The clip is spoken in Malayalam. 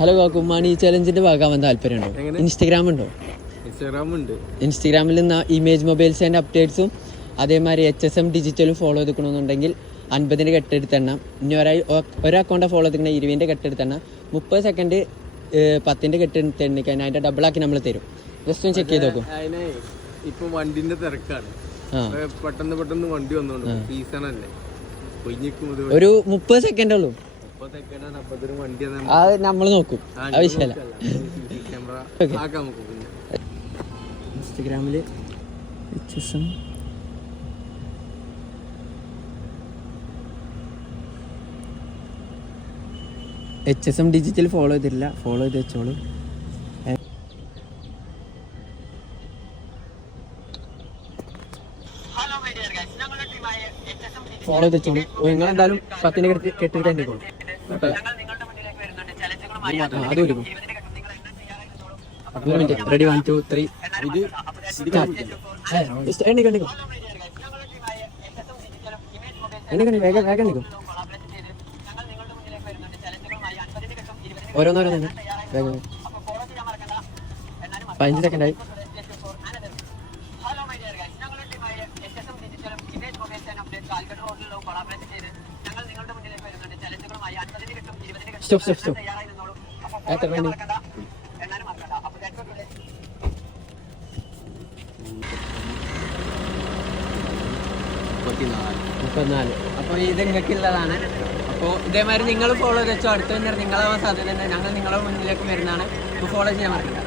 ഹലോ കാക്കു, മണി ചലഞ്ചിന്റെ ഭാഗമാവാൻ താല്പര്യമുണ്ടോ? ഇൻസ്റ്റഗ്രാം ഉണ്ടോ? ഇൻസ്റ്റഗ്രാമിൽ ഇമേജ് മൊബൈൽസിന്റെ അപ്ഡേറ്റ്സും അതേമാതിരി HSM ഡിജിറ്റലും ഫോളോ ചെയ്തിക്കണമെന്നുണ്ടെങ്കിൽ 50ന്റെ കെട്ടെടുത്തെണ്ണം. ഇനി ഒരു അക്കൗണ്ട് ഫോളോ ചെയ്തിട്ടുണ്ടെങ്കിൽ 20ന്റെ കെട്ടെടുത്തെണ്ണം. 30 സെക്കൻഡ് 10ന്റെ കെട്ടെടുത്തെണ്ണിക്കാൻ അതിന്റെ ഡബിളാക്കി നമ്മൾ തരും. ജസ്റ്റ് ഒന്ന് ചെക്ക് ചെയ്ത് നോക്കും. ഇപ്പൊ വണ്ടിന്റെ തിരക്കാണ്, പെട്ടെന്ന് വണ്ടി വന്നോണ്ട് ഒരു 30 സെക്കൻഡ് ഉള്ളൂ. വണ്ടി അത് നമ്മൾ നോക്കും, ആവശ്യമല്ല. ഇൻസ്റ്റഗ്രാമില് HSM ഡിജിറ്റൽ ഫോളോ ചെയ്തിട്ടില്ല, ഫോളോ ചെയ്ത് വെച്ചോളൂ. ഫോളോ ചെയ്ത് വെച്ചോളൂ. നിങ്ങൾ എന്തായാലും 10ന്റെ കെട്ടിട്ട് തന്നെ പോകും. അത് കൊടുക്കും. റെഡി 1 2 3 വേഗം എണ്ണിക്കും. ഓരോന്നോരോന്ന് വേഗം. 15 സെക്കൻഡായി. സ്റ്റോപ്പ്. എത്ര വേണ്ടി? 34. അപ്പോൾ ഇത് നിങ്ങൾക്കുള്ളതാണ്. അപ്പോൾ ഇതേമാതിരി നിങ്ങൾ ഫോളോ ചെയ്ത് വെച്ചോ. അടുത്ത നിങ്ങളാവാൻ സാധ്യതയുണ്ട്. ഞങ്ങൾ നിങ്ങളുടെ മുന്നിലേക്ക് വരുന്നതാണ്. ഇപ്പോൾ ഫോളോ ചെയ്യാൻ മറക്കണ്ട.